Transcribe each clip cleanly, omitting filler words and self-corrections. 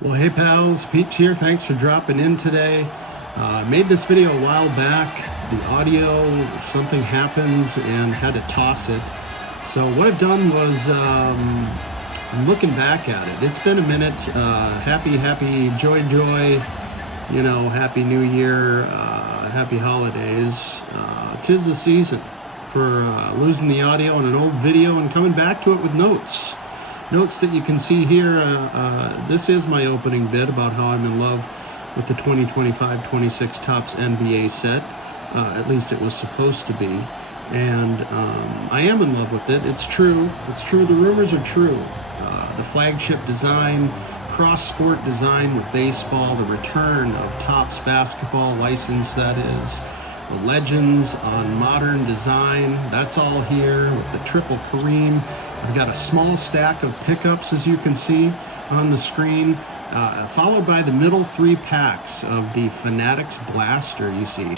Well, hey pals, Peeps here. Thanks for dropping in today. Made this video a while back. The audio, something happened and had to toss it. So what I've done was, I'm looking back at it. It's been a minute. Happy, joy, happy new year, happy holidays. 'Tis the season for losing the audio on an old video and coming back to it with notes. Notes that you can see here. This is my opening bit about how I'm in love with the 2025-26 Topps NBA set. At least it was supposed to be. And I am in love with it. It's true. It's true. The rumors are true. The flagship design, cross-sport design with baseball, the return of Topps basketball license, that is. The legends on modern design, that's all here with the triple Kareem. I've got a small stack of pickups, as you can see on the screen, followed by the middle three packs of the Fanatics Blaster, you see.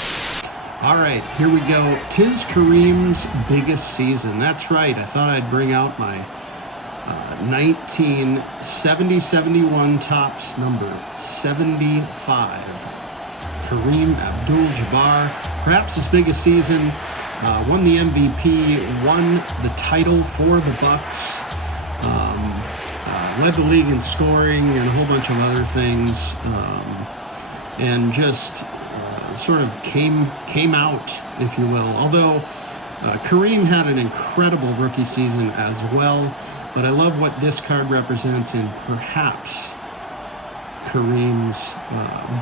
All right, here we go. 'Tis Kareem's biggest season. That's right. I thought I'd bring out my 1970-71 Topps number 75. Kareem Abdul-Jabbar, perhaps his biggest season. Won the MVP, won the title for the Bucks, led the league in scoring and a whole bunch of other things, and just sort of came out, if you will. Although Kareem had an incredible rookie season as well, but I love what this card represents in perhaps Kareem's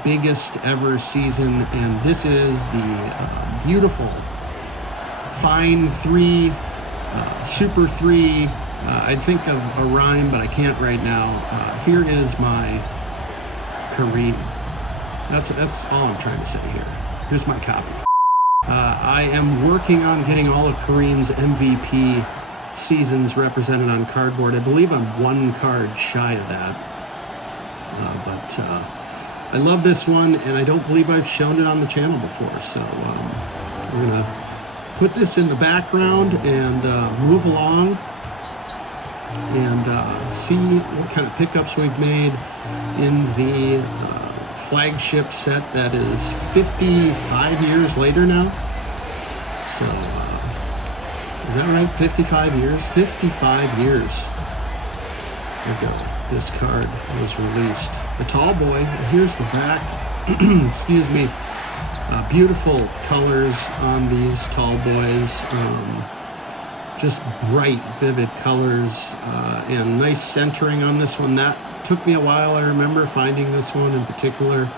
biggest ever season, and this is the beautiful Fine 3, Super 3. I'd think of a rhyme, but I can't right now. Here is my Kareem. That's all I'm trying to say here. Here's my copy. I am working on getting all of Kareem's MVP seasons represented on cardboard. I believe I'm one card shy of that. But I love this one, and I don't believe I've shown it on the channel before. So we're going to put this in the background and move along and see what kind of pickups we've made in the flagship set that is 55 years later now. So, is that right? 55 years? 55 years ago this card was released. The tall boy, here's the back. Excuse me. Beautiful colors on these tall boys, just bright, vivid colors, and nice centering on this one. That took me a while, I remember finding this one in particular.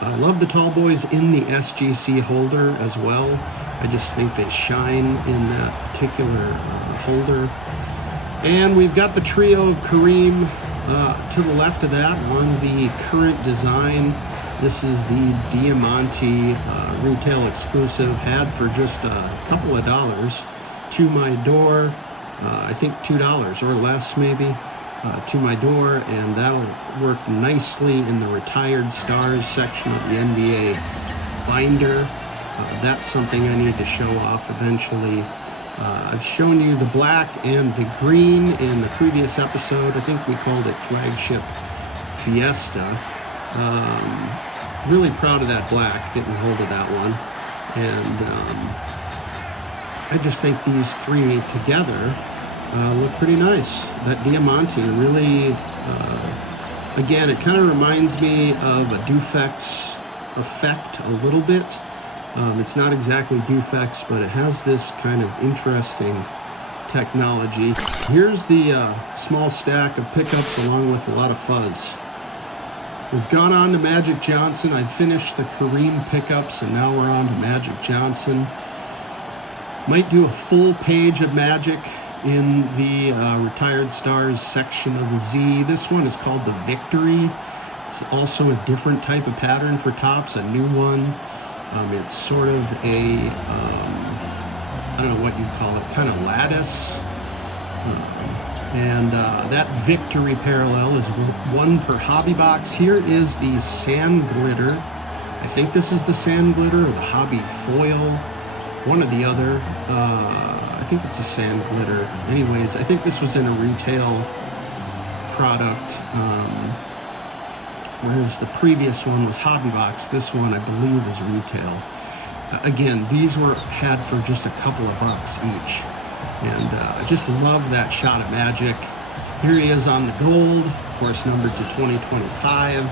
I love the tall boys in the SGC holder as well. I just think they shine in that particular holder. And we've got the trio of Kareem to the left of that on the current design. This is the Diamante retail exclusive, had for just a couple of dollars to my door. I think $2 or less maybe to my door, and that'll work nicely in the retired stars section of the NBA binder. That's something I need to show off eventually. I've shown you the black and the green in the previous episode. I think we called it Flagship Fiesta. Really proud of that black, getting hold of that one. And I just think these three together look pretty nice. That Diamante really, again, it kind of reminds me of a Dufex effect a little bit. It's not exactly Dufex, but it has this kind of interesting technology. Here's the small stack of pickups along with a lot of fuzz. We've gone on to Magic Johnson. I finished the Kareem pickups, and now we're on to Magic Johnson. Might do a full page of Magic in the Retired Stars section of the Z. This one is called the Victory. It's also a different type of pattern for Topps, a new one. It's sort of a, I don't know what you'd call it, kind of lattice. And that Victory parallel is one per hobby box. Here is the Sand Glitter. I think this is the Sand Glitter or the Hobby Foil, one or the other. I think it's a Sand Glitter. Anyways, I think this was in a retail product. whereas the previous one was hobby box. This one, I believe, is retail. Again, these were had for just a couple of bucks each. And I just love that shot at Magic. Here he is on the gold, of course, numbered to 2025.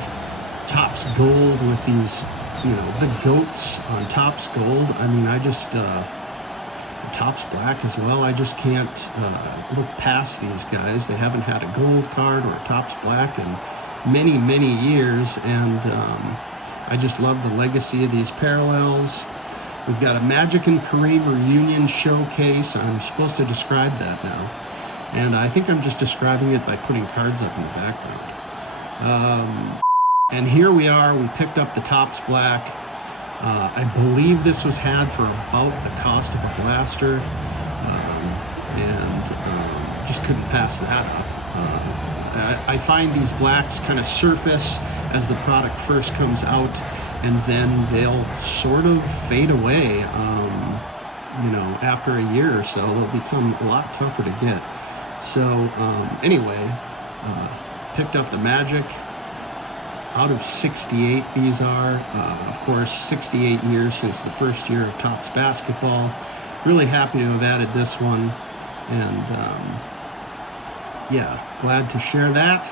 Topps gold with these, the goats on Topps gold. I mean, I just, Topps black as well. I just can't look past these guys. They haven't had a gold card or a Topps black in many, many years. And I just love the legacy of these parallels. We've got a Magic and Kareem reunion showcase. I'm supposed to describe that now. And I think I'm just describing it by putting cards up in the background. And here we are. We picked up the Topps black. I believe this was had for about the cost of a blaster. And just couldn't pass that up. I find these blacks kind of surface as the product first comes out, and then they'll sort of fade away, after a year or so. They'll become a lot tougher to get. So anyway, picked up the Magic. Out of 68 these are. Of course, 68 years since the first year of Topps basketball. Really happy to have added this one. And glad to share that.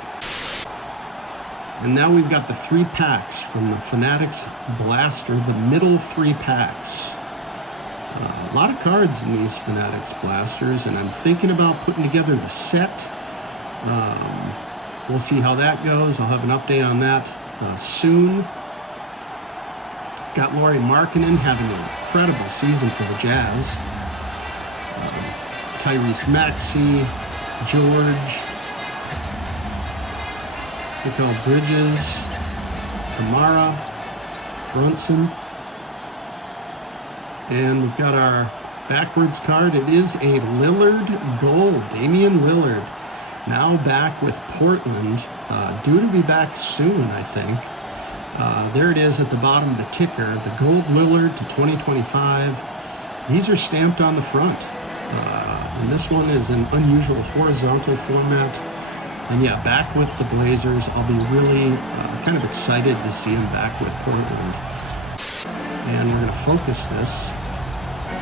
And now we've got the 3 packs from the Fanatics Blaster, the middle 3 packs. A lot of cards in these Fanatics Blasters, and I'm thinking about putting together the set. We'll see how that goes. I'll have an update on that soon. Got Lauri Markkanen having an incredible season for the Jazz. Tyrese Maxey, George, Mikal Bridges, Kamara, Brunson. And we've got our backwards card. It is a Lillard gold, Damian Lillard. Now back with Portland, due to be back soon, I think. There it is at the bottom of the ticker, the gold Lillard to 2025. These are stamped on the front. And this one is an unusual horizontal format. And yeah, back with the Blazers. I'll be really kind of excited to see him back with Portland. And we're going to focus this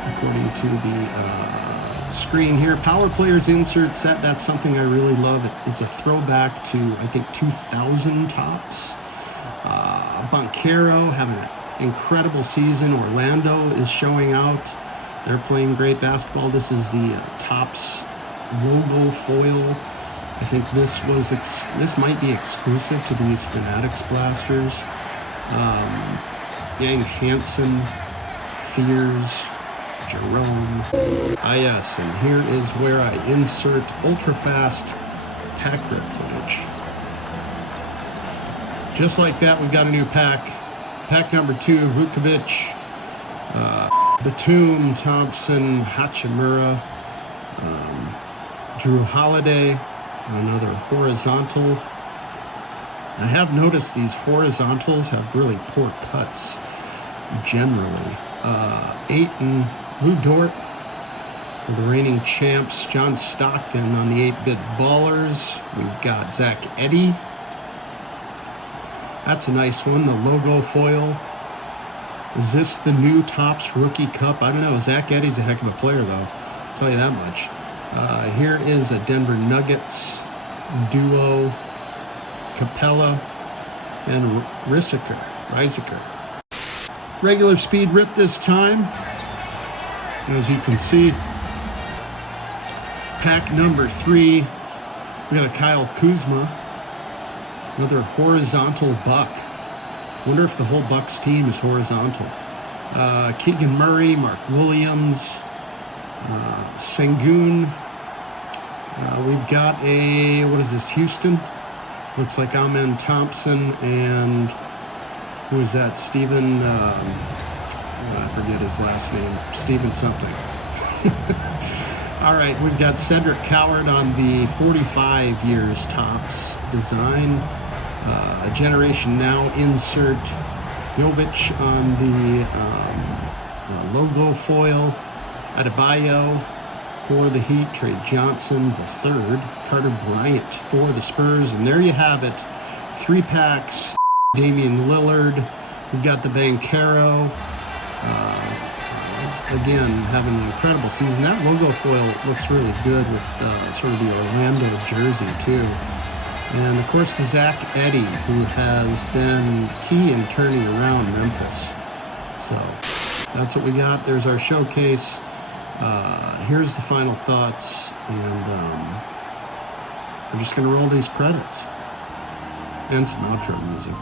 according to the screen here. Power Players insert set. That's something I really love. It's a throwback to, I think, 2000 Topps. Banchero having an incredible season. Orlando is showing out. They're playing great basketball. This is the Topps logo foil. I think this was this might be exclusive to these Fanatics Blasters. Yang Hansen, Fears, Jerome. Yes, and here is where I insert ultra-fast pack rip footage. Just like that, we've got a new pack. Pack number 2, Vukovic, Batum, Thompson, Hachimura, Drew Holiday, another horizontal. I have noticed these horizontals have really poor cuts generally. Ayton, Lou Dort for the reigning champs. John Stockton on the 8-bit ballers. We've got Zach Edey. That's a nice one, the logo foil. Is this the new Topps Rookie Cup? I don't know. Zach Edey's a heck of a player, though. I'll tell you that much. Here is a Denver Nuggets duo, Capella and Riesiker. Regular speed rip this time. As you can see, pack number 3. We got a Kyle Kuzma, another horizontal Buck. Wonder if the whole Bucks team is horizontal. Keegan Murray, Mark Williams, Sengun. We've got a, what is this, Houston? Looks like Amen Thompson and who is that? Steven, I forget his last name. Steven something. All right, we've got Cedric Coward on the 45 years Topps design. A Generation Now insert. Jovic on the logo foil. Adebayo for the Heat. Trey Johnson the third. Carter Bryant for the Spurs. And there you have it. 3 packs. Damian Lillard. We've got the Bankero. Again, having an incredible season. That logo foil looks really good with sort of the Orlando jersey, too. And, of course, the Zach Edey, who has been key in turning around Memphis. So that's what we got. There's our showcase. Here's the final thoughts. And we're just going to roll these credits and some outro music.